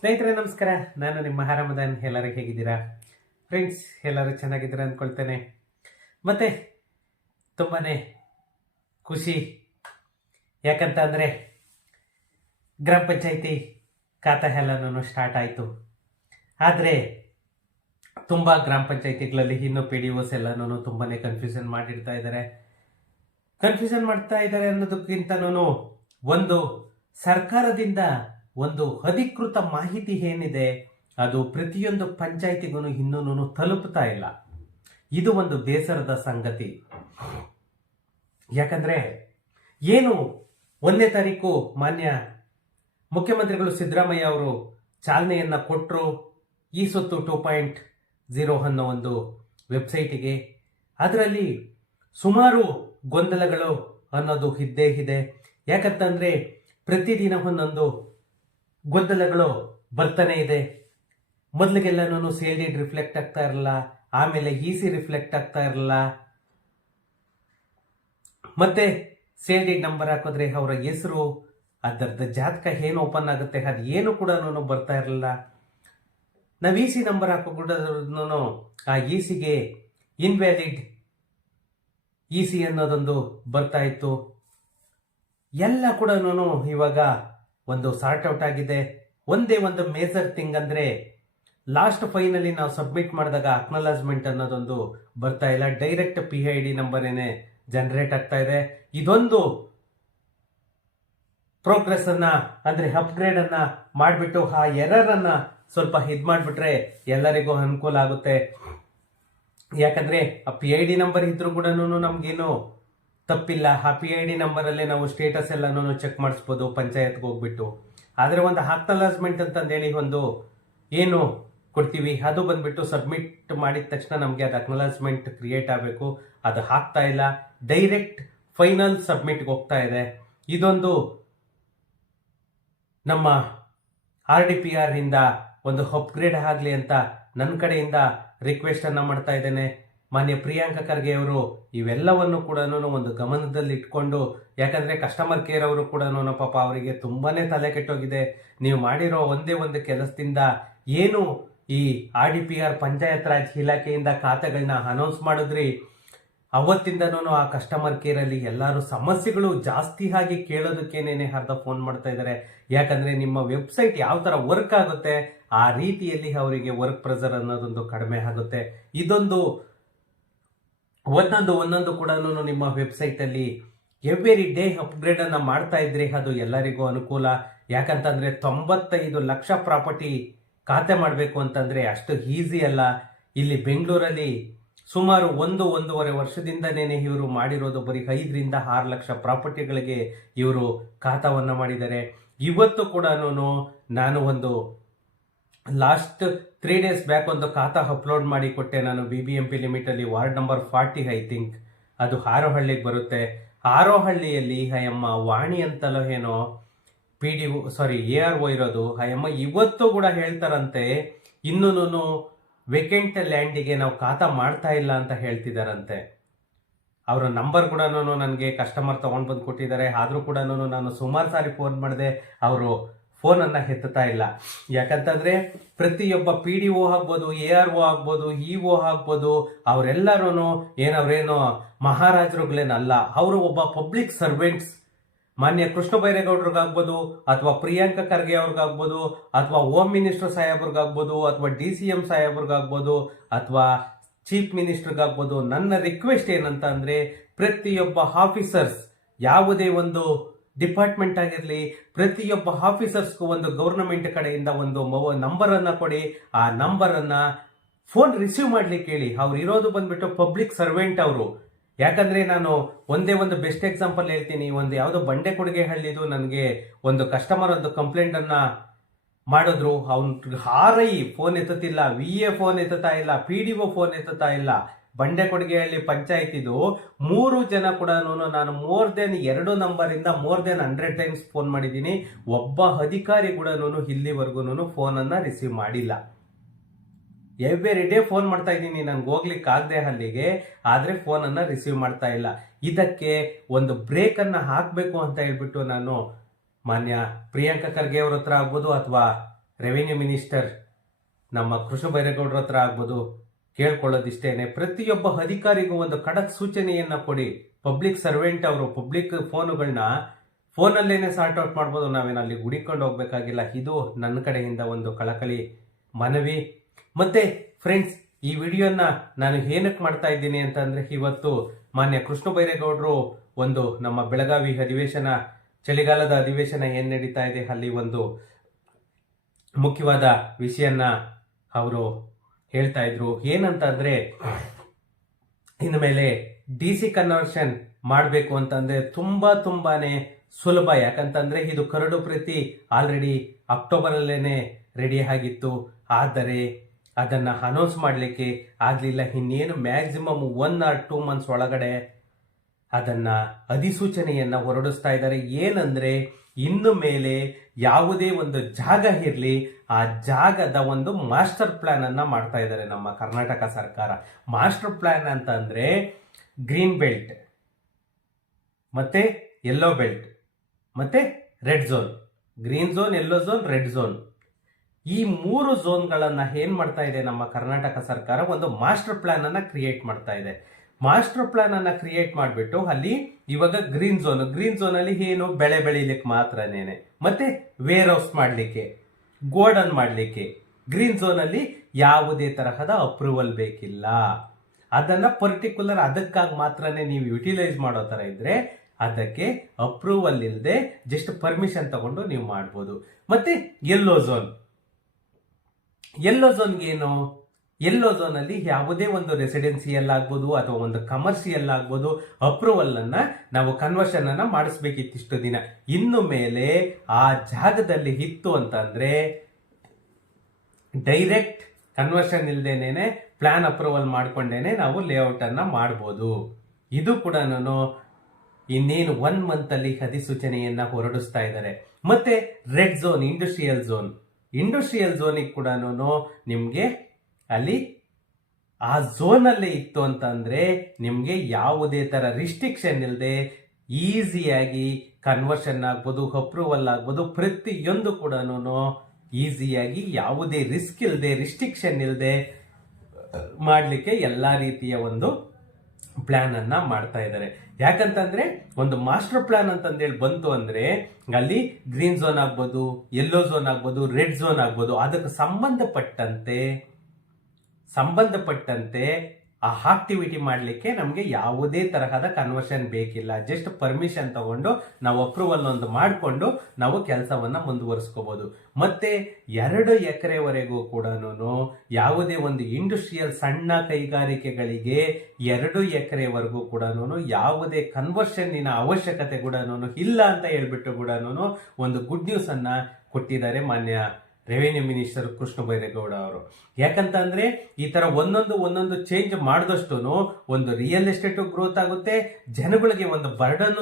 ಸ್ನೇಹಿತರೆ ನಮಸ್ಕಾರ. ನಾನು ನಿಮ್ಮ ಹರಮದನ್. ಎಲ್ಲರೂ ಹೇಗಿದ್ದೀರಾ ಫ್ರೆಂಡ್ಸ್? ಎಲ್ಲರೂ ಚೆನ್ನಾಗಿದ್ದೀರಾ ಅಂದ್ಕೊಳ್ತೇನೆ. ಮತ್ತೆ ತುಂಬಾ ಖುಷಿ, ಯಾಕಂತ ಅಂದರೆ ಗ್ರಾಮ ಪಂಚಾಯಿತಿ ಖಾತೆ ಎಲ್ಲನೂ ಸ್ಟಾರ್ಟ್ ಆಯಿತು. ಆದರೆ ತುಂಬ ಗ್ರಾಮ ಪಂಚಾಯಿತಿಗಳಲ್ಲಿ ಇನ್ನೂ PDOs ಎಲ್ಲನೂ ತುಂಬಾ ಕನ್ಫ್ಯೂಷನ್ ಮಾಡ್ತಾ ಇದ್ದಾರೆ ಅನ್ನೋದಕ್ಕಿಂತನೂ ಒಂದು ಸರ್ಕಾರದಿಂದ ಒಂದು ಅಧಿಕೃತ ಮಾಹಿತಿ ಏನಿದೆ ಅದು ಪ್ರತಿಯೊಂದು ಪಂಚಾಯಿತಿಗೂ ಇನ್ನೂ ತಲುಪ್ತಾ ಇಲ್ಲ. ಇದು ಒಂದು ಬೇಸರದ ಸಂಗತಿ. ಯಾಕಂದ್ರೆ ಏನು 1ನೇ ತಾರೀಕು ಮಾನ್ಯ ಮುಖ್ಯಮಂತ್ರಿಗಳು ಸಿದ್ದರಾಮಯ್ಯ ಅವರು ಚಾಲನೆಯನ್ನ ಕೊಟ್ಟರು ಈ ಸೊತ್ತು 2.0 ಅನ್ನೋ ಒಂದು ವೆಬ್ಸೈಟಿಗೆ. ಅದರಲ್ಲಿ ಸುಮಾರು ಗೊಂದಲಗಳು ಅನ್ನೋದು ಇದ್ದೇ ಇದೆ. ಯಾಕಂತಂದ್ರೆ ಪ್ರತಿದಿನ ಒಂದೊಂದು ಗೊಂದಲಗಳು ಬರ್ತಾನೆ ಇದೆ. ಮೊದಲಿಗೆಲ್ಲನೂ ಸೇಲ್ ಡೇಟ್ ರಿಫ್ಲೆಕ್ಟ್ ಆಗ್ತಾ ಇರಲ್ಲ, ಆಮೇಲೆ EC ರಿಫ್ಲೆಕ್ಟ್ ಆಗ್ತಾ ಇರಲ್ಲ, ಮತ್ತೆ ಸೇಲ್ ಡೇಟ್ ನಂಬರ್ ಹಾಕಿದ್ರೆ ಅವರ ಹೆಸರು, ಅದರದ ಜಾತಕ ಏನು ಓಪನ್ ಆಗುತ್ತೆ ಅದು ಏನು ಕೂಡ ಬರ್ತಾ ಇರಲಿಲ್ಲ. ನಾವು EC ನಂಬರ್ ಹಾಕೋಬಿಟ್ಟು ಆ ECಗೆ ಇನ್ವ್ಯಾಲಿಡ್ EC ಅನ್ನೋದೊಂದು ಬರ್ತಾ ಇತ್ತು. ಎಲ್ಲ ಕೂಡ ಇವಾಗ ಒಂದು ಸಾರ್ಟ್ ಔಟ್ ಆಗಿದೆ. ಒಂದೇ ಒಂದು ಮೇಜರ್ ಥಿಂಗ್ ಅಂದ್ರೆ ಲಾಸ್ಟ್ ಫೈನಲಿ ನಾವು ಸಬ್ಮಿಟ್ ಮಾಡಿದಾಗ ಅಕ್ನಾಲಜ್ಮೆಂಟ್ ಅನ್ನೋದೊಂದು ಬರ್ತಾ ಇಲ್ಲ. ಡೈರೆಕ್ಟ್ PID ನಂಬರ್ ಏನೇ ಜನರೇಟ್ ಆಗ್ತಾ ಇದೆ. ಇದೊಂದು ಪ್ರೋಗ್ರೆಸ್ ಅನ್ನ ಅಂದ್ರೆ ಅಪ್ಗ್ರೇಡ್ ಅನ್ನ ಮಾಡಿಬಿಟ್ಟು ಆ ಎರರ್ ಅನ್ನ ಸ್ವಲ್ಪ ಇದ್ ಮಾಡಿಬಿಟ್ರೆ ಎಲ್ಲರಿಗೂ ಅನುಕೂಲ ಆಗುತ್ತೆ. ಯಾಕಂದ್ರೆ ಆ PID ನಂಬರ್ ಇದ್ರೂ ಕೂಡ ನಮ್ಗೇನು ತಪ್ಪಿಲ್ಲ. ಆ PID ನಂಬರ್ ಅಲ್ಲೇ ನಾವು ಸ್ಟೇಟಸ್ ಎಲ್ಲಾನು ಚೆಕ್ ಮಾಡಿಸ್ಬೋದು ಪಂಚಾಯತ್ಗೆ ಹೋಗ್ಬಿಟ್ಟು. ಆದ್ರೆ ಒಂದು ಅಕ್ನಾಲಜ್ಮೆಂಟ್ ಅಂತಂದೇಳಿ ಒಂದು ಏನು ಕೊಡ್ತೀವಿ ಅದು ಬಂದ್ಬಿಟ್ಟು ಸಬ್ಮಿಟ್ ಮಾಡಿದ ತಕ್ಷಣ ನಮಗೆ ಅದು ಅಕ್ನಾಲಜ್ಮೆಂಟ್ ಕ್ರಿಯೇಟ್ ಆಗಬೇಕು. ಅದು ಆಗ್ತಾ ಇಲ್ಲ, ಡೈರೆಕ್ಟ್ ಫೈನಲ್ ಸಬ್ಮಿಟ್ಗೆ ಹೋಗ್ತಾ ಇದೆ. ಇದೊಂದು ನಮ್ಮ RDPR ಇಂದ ಒಂದು ಅಪ್ಗ್ರೇಡ್ ಆಗಲಿ ಅಂತ ನನ್ನ ಕಡೆಯಿಂದ ರಿಕ್ವೆಸ್ಟ್ ಅನ್ನ ಮಾಡ್ತಾ ಇದ್ದೇನೆ. ಮಾನ್ಯ ಪ್ರಿಯಾಂಕಾ ಖರ್ಗೆ ಅವರು ಇವೆಲ್ಲವನ್ನು ಕೂಡ ಒಂದು ಗಮನದಲ್ಲಿ ಇಟ್ಕೊಂಡು, ಯಾಕಂದ್ರೆ ಕಸ್ಟಮರ್ ಕೇರ್ ಅವರು ಕೂಡ ಪಾಪ ಅವರಿಗೆ ತುಂಬಾನೇ ತಲೆ ಕೆಟ್ಟೋಗಿದೆ. ನೀವು ಮಾಡಿರೋ ಒಂದೇ ಒಂದು ಕೆಲಸದಿಂದ ಏನು ಈ RDPR ಪಂಚಾಯತ್ ರಾಜ್ ಇಲಾಖೆಯಿಂದ ಖಾತೆಗಳನ್ನ ಅನೌನ್ಸ್ ಮಾಡಿದ್ರಿ, ಅವತ್ತಿಂದನೂ ಆ ಕಸ್ಟಮರ್ ಕೇರ್ ಅಲ್ಲಿ ಎಲ್ಲರೂ ಸಮಸ್ಯೆಗಳು ಜಾಸ್ತಿ ಆಗಿ ಕೇಳೋದಕ್ಕೇನೇನೆ ಅರ್ಧ ಫೋನ್ ಮಾಡ್ತಾ ಇದ್ದಾರೆ. ಯಾಕಂದ್ರೆ ನಿಮ್ಮ ವೆಬ್ಸೈಟ್ ಯಾವ ತರ ವರ್ಕ್ ಆಗುತ್ತೆ ಆ ರೀತಿಯಲ್ಲಿ ಅವರಿಗೆ ವರ್ಕ್ ಪ್ರೆಸರ್ ಅನ್ನೋದೊಂದು ಕಡಿಮೆ ಆಗುತ್ತೆ. ಇದೊಂದು ಒಂದೊಂದು ಕೂಡ ನಿಮ್ಮ ವೆಬ್ಸೈಟ್ ಅಲ್ಲಿ ಎವ್ರಿ ಡೇ ಅಪ್ಗ್ರೇಡ್ ಅನ್ನ ಮಾಡ್ತಾ ಇದ್ರಿ, ಅದು ಎಲ್ಲರಿಗೂ ಅನುಕೂಲ. ಯಾಕಂತಂದ್ರೆ 95 ಲಕ್ಷ ಪ್ರಾಪರ್ಟಿ ಖಾತೆ ಮಾಡಬೇಕು ಅಂತಂದ್ರೆ ಅಷ್ಟು ಈಸಿ ಅಲ್ಲ. ಇಲ್ಲಿ ಬೆಂಗಳೂರಲ್ಲಿ ಸುಮಾರು 1.5 ವರ್ಷದಿಂದನೇ ಇವರು ಮಾಡಿರೋದು ಬರೀ 5 ರಿಂದ 6 ಲಕ್ಷ ಪ್ರಾಪರ್ಟಿಗಳಿಗೆ ಇವರು ಖಾತಾವನ್ನ ಮಾಡಿದ್ದಾರೆ. ಇವತ್ತು ಕೂಡ ನಾನು ಒಂದು ಲಾಸ್ಟ್ 3 ಡೇಸ್ ಬ್ಯಾಕ್ ಒಂದು ಖಾತಾ ಅಪ್ಲೋಡ್ ಮಾಡಿ ಕೊಟ್ಟೆ. ನಾನು BBMP ಲಿಮಿಟ್ ಅಲ್ಲಿ ವಾರ್ಡ್ ನಂಬರ್ 40 ಐ ಥಿಂಕ್ ಅದು ಹಾರೋಹಳ್ಳಿಗೆ ಬರುತ್ತೆ. ಹಾರೋಹಳ್ಳಿಯಲ್ಲಿ ಅಯ್ಯಮ್ಮ ವಾಣಿ ಅಂತಲೋ ಏನೋ ARO ಇರೋದು ಅಯ್ಯಮ್ಮ ಇವತ್ತು ಕೂಡ ಹೇಳ್ತಾರಂತೆ ಇನ್ನೂ ವೇಕೆಂಟ್ ಲ್ಯಾಂಡಿಗೆ ನಾವು ಖಾತಾ ಮಾಡ್ತಾ ಇಲ್ಲ ಅಂತ ಹೇಳ್ತಿದಾರಂತೆ. ಅವರ ನಂಬರ್ ಕೂಡ ನನಗೆ ಕಸ್ಟಮರ್ ತಗೊಂಡ್ ಬಂದು ಕೊಟ್ಟಿದ್ದಾರೆ. ಆದ್ರೂ ಕೂಡ ನಾನು ಸುಮಾರು ಸಾರಿ ಫೋನ್ ಮಾಡಿದೆ, ಅವರು ಫೋನ್ ಅನ್ನ ಎತ್ತುತ್ತಾ ಇಲ್ಲ. ಯಾಕಂತಂದ್ರೆ ಪ್ರತಿಯೊಬ್ಬ PDO ಆಗ್ಬೋದು, ARO ಆಗ್ಬೋದು, EO ಆಗ್ಬೋದು, ಅವರೆಲ್ಲರೂ ಏನವ್ರೇನೋ ಮಹಾರಾಜರುಗಳೇನಲ್ಲ. ಅವರು ಒಬ್ಬ ಪಬ್ಲಿಕ್ ಸರ್ವೆಂಟ್ಸ್. ಮಾನ್ಯ ಕೃಷ್ಣ ಬೈರೇಗೌಡರಿಗಾಗ್ಬೋದು, ಅಥವಾ ಪ್ರಿಯಾಂಕಾ ಖರ್ಗೆ ಅವ್ರಿಗಾಗ್ಬೋದು, ಅಥವಾ ಹೋಮ್ ಮಿನಿಸ್ಟರ್ ಸಾಹೇಬ್ರಿಗಾಗ್ಬೋದು, ಅಥವಾ DCM ಸಾಹೇಬ್ರಿಗಾಗ್ಬೋದು, ಅಥವಾ ಚೀಫ್ ಮಿನಿಸ್ಟರ್ಗಾಗ್ಬೋದು, ನನ್ನ ರಿಕ್ವೆಸ್ಟ್ ಏನಂತ ಅಂದ್ರೆ ಪ್ರತಿಯೊಬ್ಬ ಆಫೀಸರ್ಸ್, ಯಾವುದೇ ಒಂದು ಡಿಪಾರ್ಟ್ಮೆಂಟ್ ಆಗಿರಲಿ, ಪ್ರತಿಯೊಬ್ಬ ಆಫೀಸರ್ಸ್ಗೂ ಒಂದು ಗವರ್ನಮೆಂಟ್ ಕಡೆಯಿಂದ ಒಂದು ನಂಬರ್ ಅನ್ನ ಕೊಡಿ. ಆ ನಂಬರ್ ಅನ್ನ ಫೋನ್ ರಿಸೀವ್ ಮಾಡ್ಲಿಕ್ಕೆ ಹೇಳಿ. ಅವ್ರು ಇರೋದು ಬಂದ್ಬಿಟ್ಟು ಪಬ್ಲಿಕ್ ಸರ್ವೆಂಟ್ ಅವರು. ಯಾಕಂದ್ರೆ ನಾನು ಒಂದೇ ಒಂದು ಬೆಸ್ಟ್ ಎಕ್ಸಾಂಪಲ್ ಹೇಳ್ತೀನಿ. ಒಂದು ಯಾವುದೋ ಬಂಡೆ ಕೊಡುಗೆ ಹಳ್ಳಿದು ನನಗೆ ಒಂದು ಕಸ್ಟಮರ್ ಒಂದು ಕಂಪ್ಲೇಂಟ್ ಅನ್ನ ಮಾಡಿದ್ರು. ಅವ್ನು RI ಫೋನ್ ಎತ್ತುತ್ತಿಲ್ಲ, VA ಫೋನ್ ಎತ್ತುತ್ತಾ ಇಲ್ಲ, PDO ಫೋನ್ ಎತ್ತುತ್ತಾ ಇಲ್ಲ. ಬಂಡೆ ಕೊಡುಗೆಹಳ್ಳಿ ಪಂಚಾಯತಿದು 3 ಜನ ಕೂಡ ನಾನು ಮೋರ್ ದೆನ್ 2 ನಂಬರ್ ಇಂದ ಮೋರ್ ದೆನ್ 100 ಟೈಮ್ಸ್ ಫೋನ್ ಮಾಡಿದ್ದೀನಿ. ಒಬ್ಬ ಅಧಿಕಾರಿ ಕೂಡ ಇಲ್ಲಿವರೆಗೂ ಫೋನ್ ಅನ್ನ ರಿಸೀವ್ ಮಾಡಿಲ್ಲ. ಎವ್ರಿ ಡೇ ಫೋನ್ ಮಾಡ್ತಾ ಇದ್ದೀನಿ, ನನ್ಗೆ ಹೋಗ್ಲಿಕ್ಕೆ ಆಗದೆ ಅಲ್ಲಿಗೆ, ಆದ್ರೆ ಫೋನ್ ಅನ್ನ ರಿಸೀವ್ ಮಾಡ್ತಾ ಇಲ್ಲ. ಇದಕ್ಕೆ ಒಂದು ಬ್ರೇಕ್ ಅನ್ನ ಹಾಕಬೇಕು ಅಂತ ಹೇಳ್ಬಿಟ್ಟು ನಾನು ಮಾನ್ಯ ಪ್ರಿಯಾಂಕಾ ಖರ್ಗೆ ಅವ್ರ ಹತ್ರ ಆಗ್ಬೋದು ಅಥವಾ ರೆವಿನ್ಯೂ ಮಿನಿಸ್ಟರ್ ನಮ್ಮ ಕೃಷ್ಣ ಬೈರೇಗೌಡರ ಹತ್ರ ಆಗ್ಬೋದು ಕೇಳ್ಕೊಳ್ಳೋದಿಷ್ಟೇನೆ, ಪ್ರತಿಯೊಬ್ಬ ಅಧಿಕಾರಿಗೂ ಒಂದು ಖಡಕ್ ಸೂಚನೆಯನ್ನ ಕೊಡಿ. ಪಬ್ಲಿಕ್ ಸರ್ವೆಂಟ್ ಅವರು ಪಬ್ಲಿಕ್ ಫೋನುಗಳನ್ನ ಫೋನಲ್ಲೇನೆ ಸಾರ್ಟ್ ಔಟ್ ಮಾಡ್ಬೋದು, ನಾವೇನು ಅಲ್ಲಿ ಹುಡಿಕೊಂಡು ಹೋಗ್ಬೇಕಾಗಿಲ್ಲ. ಇದು ನನ್ನ ಕಡೆಯಿಂದ ಒಂದು ಕಳಕಳಿ ಮನವಿ. ಮತ್ತೆ ಫ್ರೆಂಡ್ಸ್, ಈ ವಿಡಿಯೋನ ನಾನು ಏನಕ್ಕೆ ಮಾಡ್ತಾ ಇದ್ದೀನಿ ಅಂತಂದ್ರೆ, ಇವತ್ತು ಮಾನ್ಯ ಕೃಷ್ಣ ಬೈರೇಗೌಡರು ಒಂದು ನಮ್ಮ ಬೆಳಗಾವಿ ಅಧಿವೇಶನ, ಚಳಿಗಾಲದ ಅಧಿವೇಶನ ಏನ್ ನಡೀತಾ ಇದೆ, ಅಲ್ಲಿ ಒಂದು ಮುಖ್ಯವಾದ ವಿಷಯನ ಅವರು ಹೇಳ್ತಾ ಇದ್ರು. ಏನಂತಂದ್ರೆ, ಇನ್ನು ಮೇಲೆ DC ಕನ್ವರ್ಷನ್ ಮಾಡಬೇಕು ಅಂತಂದ್ರೆ ತುಂಬಾನೇ ಸುಲಭ. ಯಾಕಂತಂದ್ರೆ ಇದು ಕರಡು ಪ್ರತಿ ಆಲ್ರೆಡಿ ಅಕ್ಟೋಬರ್ ಅಲ್ಲೇನೆ ರೆಡಿ ಆಗಿತ್ತು, ಆದರೆ ಅದನ್ನ ಅನೌನ್ಸ್ ಮಾಡಲಿಕ್ಕೆ ಆಗ್ಲಿಲ್ಲ. ಇನ್ನೇನು ಮ್ಯಾಕ್ಸಿಮಮ್ 1 or 2 months ಒಳಗಡೆ ಅದನ್ನ ಅಧಿಸೂಚನೆಯನ್ನ ಹೊರಡಿಸ್ತಾ ಇದ್ದಾರೆ. ಏನಂದ್ರೆ, ಇನ್ನು ಮೇಲೆ ಯಾವುದೇ ಒಂದು ಜಾಗ ಇರಲಿ, ಆ ಜಾಗದ ಒಂದು ಮಾಸ್ಟರ್ ಪ್ಲಾನ್ ಅನ್ನ ಮಾಡ್ತಾ ಇದ್ದಾರೆ ನಮ್ಮ ಕರ್ನಾಟಕ ಸರ್ಕಾರ. ಮಾಸ್ಟರ್ ಪ್ಲಾನ್ ಅಂತ ಅಂದ್ರೆ ಗ್ರೀನ್ ಬೆಲ್ಟ್, ಮತ್ತೆ ಯೆಲ್ಲೋ ಬೆಲ್ಟ್, ಮತ್ತೆ red zone. Green zone, yellow zone, red zone, ಈ 3 ಝೋನ್ಗಳನ್ನ ಏನ್ ಮಾಡ್ತಾ ಇದೆ ನಮ್ಮ ಕರ್ನಾಟಕ ಸರ್ಕಾರ, ಒಂದು ಮಾಸ್ಟರ್ ಪ್ಲಾನ್ ಅನ್ನ ಕ್ರಿಯೇಟ್ ಮಾಡ್ತಾ ಇದೆ. ಮಾಸ್ಟರ್ ಪ್ಲಾನ್ ಅನ್ನ ಕ್ರಿಯೇಟ್ ಮಾಡಿಬಿಟ್ಟು ಅಲ್ಲಿ ಇವಾಗ ಗ್ರೀನ್ ಝೋನ್ ಅಲ್ಲಿ ಏನು ಬೆಳೆ ಬೆಳಿಲಿಕ್ಕೆ ಮಾತ್ರನೇನೆ, ಮತ್ತೆ ವೇರ್ ಹೌಸ್ ಮಾಡ್ಲಿಕ್ಕೆ, ಗೋಡನ್ ಮಾಡ್ಲಿಕ್ಕೆ. ಗ್ರೀನ್ ಝೋನ್ ಅಲ್ಲಿ ಯಾವುದೇ ತರಹದ ಅಪ್ರೂವಲ್ ಬೇಕಿಲ್ಲ. ಅದನ್ನ ಪರ್ಟಿಕ್ಯುಲರ್ ಅದಕ್ಕಾಗಿ ಮಾತ್ರನೇ ನೀವು ಯುಟಿಲೈಸ್ ಮಾಡೋ ತರ ಇದ್ರೆ ಅದಕ್ಕೆ ಅಪ್ರೂವಲ್ ಇಲ್ಲದೆ ಜಸ್ಟ್ ಪರ್ಮಿಷನ್ ತಗೊಂಡು ನೀವು ಮಾಡ್ಬೋದು. ಮತ್ತೆ ಯೆಲ್ಲೋ ಝೋನ್ಗೆ ಏನು, ಯೆಲ್ಲೋ ಝೋನ್ ಅಲ್ಲಿ ಯಾವುದೇ ಒಂದು ರೆಸಿಡೆನ್ಸಿಯಲ್ ಆಗ್ಬೋದು ಅಥವಾ ಒಂದು ಕಮರ್ಷಿಯಲ್ ಆಗ್ಬೋದು ಅಪ್ರೂವಲ್ ಅನ್ನ ನಾವು ಕನ್ವರ್ಷನ್ ಅನ್ನ ಮಾಡಿಸ್ಬೇಕಿತ್ತು ಇಷ್ಟು ದಿನ. ಇನ್ನು ಮೇಲೆ ಆ ಜಾಗದಲ್ಲಿ ಇತ್ತು ಅಂತಂದ್ರೆ ಡೈರೆಕ್ಟ್ ಕನ್ವರ್ಷನ್ ಇಲ್ದೇನೆ ಪ್ಲಾನ್ ಅಪ್ರೂವಲ್ ಮಾಡ್ಕೊಂಡೇನೆ ನಾವು ಲೇಔಟ್ ಅನ್ನ ಮಾಡ್ಬೋದು. ಇದು ಕೂಡ ಇನ್ನೇನು 1 month ಅಲ್ಲಿ ಅಧಿಸೂಚನೆಯನ್ನ ಹೊರಡಿಸ್ತಾ ಇದ್ದಾರೆ. ಮತ್ತೆ ರೆಡ್ ಝೋನ್, ಇಂಡಸ್ಟ್ರಿಯಲ್ ಝೋನಿಗೆ ಕೂಡ ನಿಮ್ಗೆ ಅಲ್ಲಿ ಆ ಝೋನ್ ಅಲ್ಲೇ ಇತ್ತು ಅಂತಂದ್ರೆ ನಿಮ್ಗೆ ಯಾವುದೇ ತರ ರಿಸ್ಟ್ರಿಕ್ಷನ್ ಇಲ್ಲದೆ ಈಸಿಯಾಗಿ ಕನ್ವರ್ಷನ್ ಆಗ್ಬೋದು, ಅಪ್ರೂವಲ್ ಆಗ್ಬೋದು, ಪ್ರತಿಯೊಂದು ಕೂಡ ಈಸಿಯಾಗಿ ಯಾವುದೇ ರಿಸ್ಕ್ ಇಲ್ಲದೆ, ರಿಸ್ಟ್ರಿಕ್ಷನ್ ಇಲ್ಲದೆ ಮಾಡಲಿಕ್ಕೆ ಎಲ್ಲಾ ರೀತಿಯ ಒಂದು ಪ್ಲಾನ್ ಅನ್ನ ಮಾಡ್ತಾ ಇದ್ದಾರೆ. ಯಾಕಂತಂದ್ರೆ ಒಂದು ಮಾಸ್ಟರ್ ಪ್ಲಾನ್ ಅಂತಂದೇಳಿ ಬಂತು ಅಂದ್ರೆ ಅಲ್ಲಿ ಗ್ರೀನ್ ಝೋನ್ ಆಗ್ಬೋದು, ಯೆಲ್ಲೋ ಝೋನ್ ಆಗ್ಬೋದು, ರೆಡ್ ಝೋನ್ ಆಗ್ಬೋದು, ಅದಕ್ಕೆ ಸಂಬಂಧಪಟ್ಟಂತೆ ಆ ಆಕ್ಟಿವಿಟಿ ಮಾಡಲಿಕ್ಕೆ ನಮಗೆ ಯಾವುದೇ ತರಹದ ಕನ್ವರ್ಷನ್ ಬೇಕಿಲ್ಲ. ಜಸ್ಟ್ ಪರ್ಮಿಷನ್ ತಗೊಂಡು ನಾವು ಅಪ್ರೂವಲ್ ಒಂದು ಮಾಡಿಕೊಂಡು ನಾವು ಕೆಲಸವನ್ನ ಮುಂದುವರಿಸ್ಕೋಬಹುದು. ಮತ್ತೆ 2 ಎಕರೆವರೆಗೂ ಕೂಡ ಯಾವುದೇ ಒಂದು ಇಂಡಸ್ಟ್ರಿಯಲ್ ಸಣ್ಣ ಕೈಗಾರಿಕೆಗಳಿಗೆ 2 ಎಕರೆವರೆಗೂ ಕೂಡ ಯಾವುದೇ ಕನ್ವರ್ಷನ್ನಿನ ಅವಶ್ಯಕತೆ ಕೂಡ ಇಲ್ಲ ಅಂತ ಹೇಳ್ಬಿಟ್ಟು ಕೂಡ ಒಂದು ಗುಡ್ ನ್ಯೂಸ್ ಅನ್ನ ಕೊಟ್ಟಿದ್ದಾರೆ ಮಾನ್ಯ ರೆವಿನ್ಯೂ ಮಿನಿಸ್ಟರ್ ಕೃಷ್ಣ ಬೈರೇಗೌಡ ಅವರು. ಯಾಕಂತಂದ್ರೆ ಈ ತರ ಒಂದೊಂದು ಚೇಂಜ್ ಮಾಡಿದಷ್ಟು ಒಂದು ರಿಯಲ್ ಎಸ್ಟೇಟ್ ಗ್ರೋತ್ ಆಗುತ್ತೆ, ಜನಗಳಿಗೆ ಒಂದು ಬರ್ಡನ್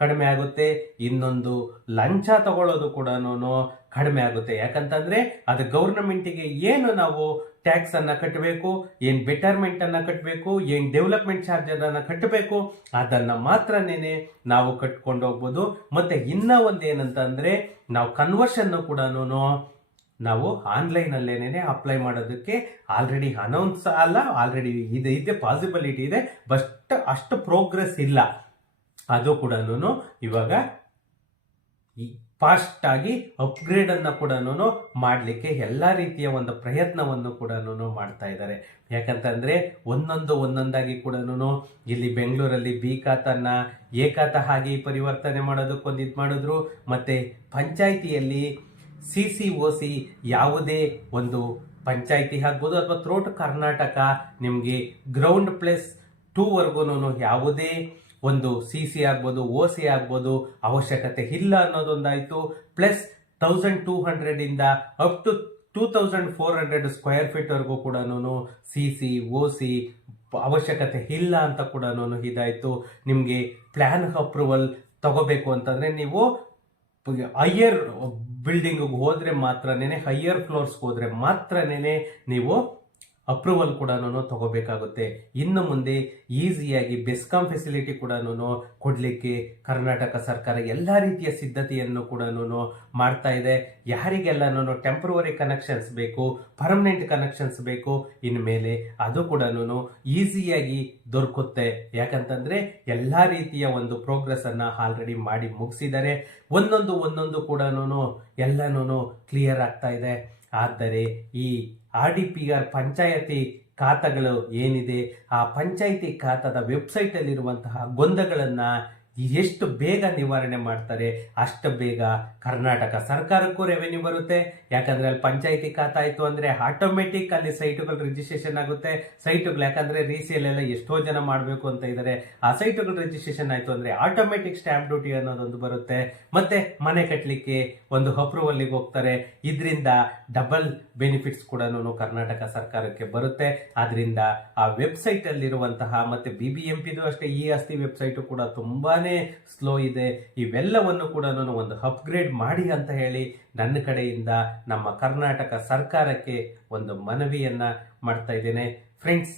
ಕಡಿಮೆ ಆಗುತ್ತೆ, ಇನ್ನೊಂದು ಲಂಚ ತಗೊಳ್ಳೋದು ಕೂಡ ಕಡಿಮೆ ಆಗುತ್ತೆ. ಯಾಕಂತಂದ್ರೆ ಅದು ಗೌರ್ನಮೆಂಟಿಗೆ ಏನು ನಾವು ಟ್ಯಾಕ್ಸ್ ಅನ್ನ ಕಟ್ಟಬೇಕು, ಏನ್ ಬೆಟರ್ಮೆಂಟ್ ಅನ್ನ ಕಟ್ಟಬೇಕು, ಏನ್ ಡೆವಲಪ್ಮೆಂಟ್ ಚಾರ್ಜ್ ಅನ್ನ ಕಟ್ಟಬೇಕು, ಅದನ್ನ ಮಾತ್ರನೇನೆ ನಾವು ಕಟ್ಕೊಂಡು ಹೋಗ್ಬೋದು. ಮತ್ತೆ ಇನ್ನ ಒಂದೇನಂತಂದ್ರೆ ನಾವು ಕನ್ವರ್ಷನ್ ಕೂಡ ನಾವು ಆನ್ಲೈನ್ ಅಲ್ಲೇನೆ ಅಪ್ಲೈ ಮಾಡೋದಕ್ಕೆ ಆಲ್ರೆಡಿ ಅನೌನ್ಸ್ ಆಲ್ರೆಡಿ ಇದೆ ಪಾಸಿಬಿಲಿಟಿ ಇದೆ, ಬಟ್ ಅಷ್ಟು ಪ್ರೋಗ್ರೆಸ್ ಇಲ್ಲ. ಅದು ಕೂಡ ಇವಾಗ ಫಾಸ್ಟ್ ಆಗಿ ಅಪ್ಗ್ರೇಡ್ ಅನ್ನ ಕೂಡ ಮಾಡಲಿಕ್ಕೆ ಎಲ್ಲಾ ರೀತಿಯ ಒಂದು ಪ್ರಯತ್ನವನ್ನು ಕೂಡ ಮಾಡ್ತಾ ಇದ್ದಾರೆ. ಯಾಕಂತಂದ್ರೆ ಒಂದೊಂದಾಗಿ ಕೂಡ ಇಲ್ಲಿ ಬೆಂಗಳೂರಲ್ಲಿ ಬಿ ಖಾತನ್ನ ಎ ಖಾತ ಆಗಿ ಪರಿವರ್ತನೆ ಮಾಡೋದಕ್ಕೊಂದು ಇದು ಮಾಡಿದ್ರು. ಮತ್ತೆ ಪಂಚಾಯಿತಿಯಲ್ಲಿ CCOC ಯಾವುದೇ ಒಂದು ಪಂಚಾಯಿತಿ ಆಗ್ಬೋದು ಅಥವಾ ಥ್ರೋಟ್ ಕರ್ನಾಟಕ ನಿಮಗೆ ಗ್ರೌಂಡ್ ಪ್ಲಸ್ 2 ವರ್ಗು ಯಾವುದೇ ಒಂದು CC ಆಗ್ಬೋದು, OC ಆಗ್ಬೋದು ಅವಶ್ಯಕತೆ ಇಲ್ಲ ಅನ್ನೋದೊಂದಾಯ್ತು. ಪ್ಲಸ್ 1200 ಇಂದ ಅಪ್ ಟು 2400 ಸ್ಕ್ವೇರ್ ಫೀಟ್ ವರೆಗೂ ಕೂಡ CC OC ಅವಶ್ಯಕತೆ ಇಲ್ಲ ಅಂತ ಕೂಡ ಇದಾಯ್ತು. ನಿಮ್ಗೆ ಪ್ಲಾನ್ ಅಪ್ರೂವಲ್ ತಗೋಬೇಕು ಅಂತಂದ್ರೆ ನೀವು ಹೈಯರ್ ಬಿಲ್ಡಿಂಗ್ ಹೋದ್ರೆ ಮಾತ್ರನೇ, ಹೈಯರ್ ಫ್ಲೋರ್ಸ್ ಹೋದ್ರೆ ಮಾತ್ರನೇ ನೀವು ಅಪ್ರೂವಲ್ ಕೂಡ ತಗೋಬೇಕಾಗುತ್ತೆ. ಇನ್ನು ಮುಂದೆ ಈಸಿಯಾಗಿ ಬೆಸ್ಕಾಂ ಫೆಸಿಲಿಟಿ ಕೂಡ ಕೊಡಲಿಕ್ಕೆ ಕರ್ನಾಟಕ ಸರ್ಕಾರ ಎಲ್ಲ ರೀತಿಯ ಸಿದ್ಧತೆಯನ್ನು ಕೂಡ ಮಾಡ್ತಾ ಇದೆ. ಯಾರಿಗೆಲ್ಲ ಟೆಂಪ್ರವರಿ ಕನೆಕ್ಷನ್ಸ್ ಬೇಕು, ಪರ್ಮನೆಂಟ್ ಕನೆಕ್ಷನ್ಸ್ ಬೇಕು, ಇನ್ಮೇಲೆ ಅದು ಕೂಡ ಈಸಿಯಾಗಿ ದೊರಕುತ್ತೆ. ಯಾಕಂತಂದ್ರೆ ಎಲ್ಲ ರೀತಿಯ ಒಂದು ಪ್ರೋಗ್ರೆಸ್ ಅನ್ನ ಆಲ್ರೆಡಿ ಮಾಡಿ ಮುಗಿಸಿದ್ದಾರೆ. ಒಂದೊಂದು ಕೂಡ ಎಲ್ಲನೂ ಕ್ಲಿಯರ್ ಆಗ್ತಾ ಇದೆ. ಆದರೆ ಈ RDPR ಪಂಚಾಯತಿ ಖಾತಾಗಳು ಏನಿದೆ, ಆ ಪಂಚಾಯಿತಿ ಖಾತಾದ ವೆಬ್ಸೈಟ್ ಅಲ್ಲಿರುವಂತಹ ಗೊಂದಲಗಳನ್ನ ಎಷ್ಟು ಬೇಗ ನಿವಾರಣೆ ಮಾಡ್ತಾರೆ ಅಷ್ಟು ಬೇಗ ಕರ್ನಾಟಕ ಸರ್ಕಾರಕ್ಕೂ ರೆವೆನ್ಯೂ ಬರುತ್ತೆ. ಯಾಕಂದ್ರೆ ಅಲ್ಲಿ ಪಂಚಾಯಿತಿ ಖಾತಾ ಆಯ್ತು ಅಂದ್ರೆ ಆಟೋಮೆಟಿಕ್ ಅಲ್ಲಿ ಸೈಟುಗಳು ರಿಜಿಸ್ಟ್ರೇಷನ್ ಆಗುತ್ತೆ. ಸೈಟುಗಳು ಯಾಕಂದ್ರೆ ರೀಸೇಲ್ ಎಲ್ಲ ಎಷ್ಟೋ ಜನ ಮಾಡಬೇಕು ಅಂತ ಇದ್ದಾರೆ, ಆ ಸೈಟುಗಳು ರಿಜಿಸ್ಟ್ರೇಷನ್ ಆಯ್ತು ಅಂದ್ರೆ ಆಟೋಮೆಟಿಕ್ ಸ್ಟ್ಯಾಂಪ್ ಡ್ಯೂಟಿ ಅನ್ನೋದೊಂದು ಬರುತ್ತೆ. ಮತ್ತೆ ಮನೆ ಕಟ್ಟಲಿಕ್ಕೆ ಒಂದು ಅಪ್ರೂವಲ್ಗೆ ಹೋಗ್ತಾರೆ. ಇದರಿಂದ ಡಬಲ್ ಬೆನಿಫಿಟ್ಸ್ ಕೂಡ ಕರ್ನಾಟಕ ಸರ್ಕಾರಕ್ಕೆ ಬರುತ್ತೆ. ಆದ್ರಿಂದ ಆ ವೆಬ್ಸೈಟ್ ಅಲ್ಲಿರುವಂತಹ ಮತ್ತೆ BBMPದು ಅಷ್ಟೇ ಈ ಆಸ್ತಿ ವೆಬ್ಸೈಟ್ ಕೂಡ ತುಂಬಾನೇ ಸ್ಲೋ ಇದೆ. ಇವೆಲ್ಲವನ್ನು ಕೂಡ ಒಂದು ಅಪ್ಗ್ರೇಡ್ ಮಾಡಿ ಅಂತ ಹೇಳಿ ನನ್ನ ಕಡೆಯಿಂದ ನಮ್ಮ ಕರ್ನಾಟಕ ಸರ್ಕಾರಕ್ಕೆ ಒಂದು ಮನವಿಯನ್ನ ಮಾಡ್ತಾ ಇದ್ದೇನೆ. ಫ್ರೆಂಡ್ಸ್,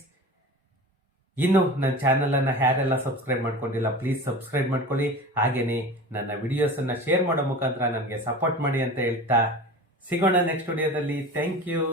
ಇನ್ನು ನನ್ನ ಚಾನೆಲ್ ಅನ್ನ ಯಾರೆಲ್ಲ ಸಬ್ಸ್ಕ್ರೈಬ್ ಮಾಡ್ಕೊಂಡಿಲ್ಲ ಪ್ಲೀಸ್ ಸಬ್ಸ್ಕ್ರೈಬ್ ಮಾಡ್ಕೊಳ್ಳಿ. ಹಾಗೇನೆ ನನ್ನ ವಿಡಿಯೋಸ್ ಅನ್ನ ಶೇರ್ ಮಾಡೋ ಮುಖಾಂತರ ನನಗೆ ಸಪೋರ್ಟ್ ಮಾಡಿ ಅಂತ ಹೇಳ್ತಾ ಸಿಗೋಣ ನೆಕ್ಸ್ಟ್ ವಿಡಿಯೋದಲ್ಲಿ. Thank you.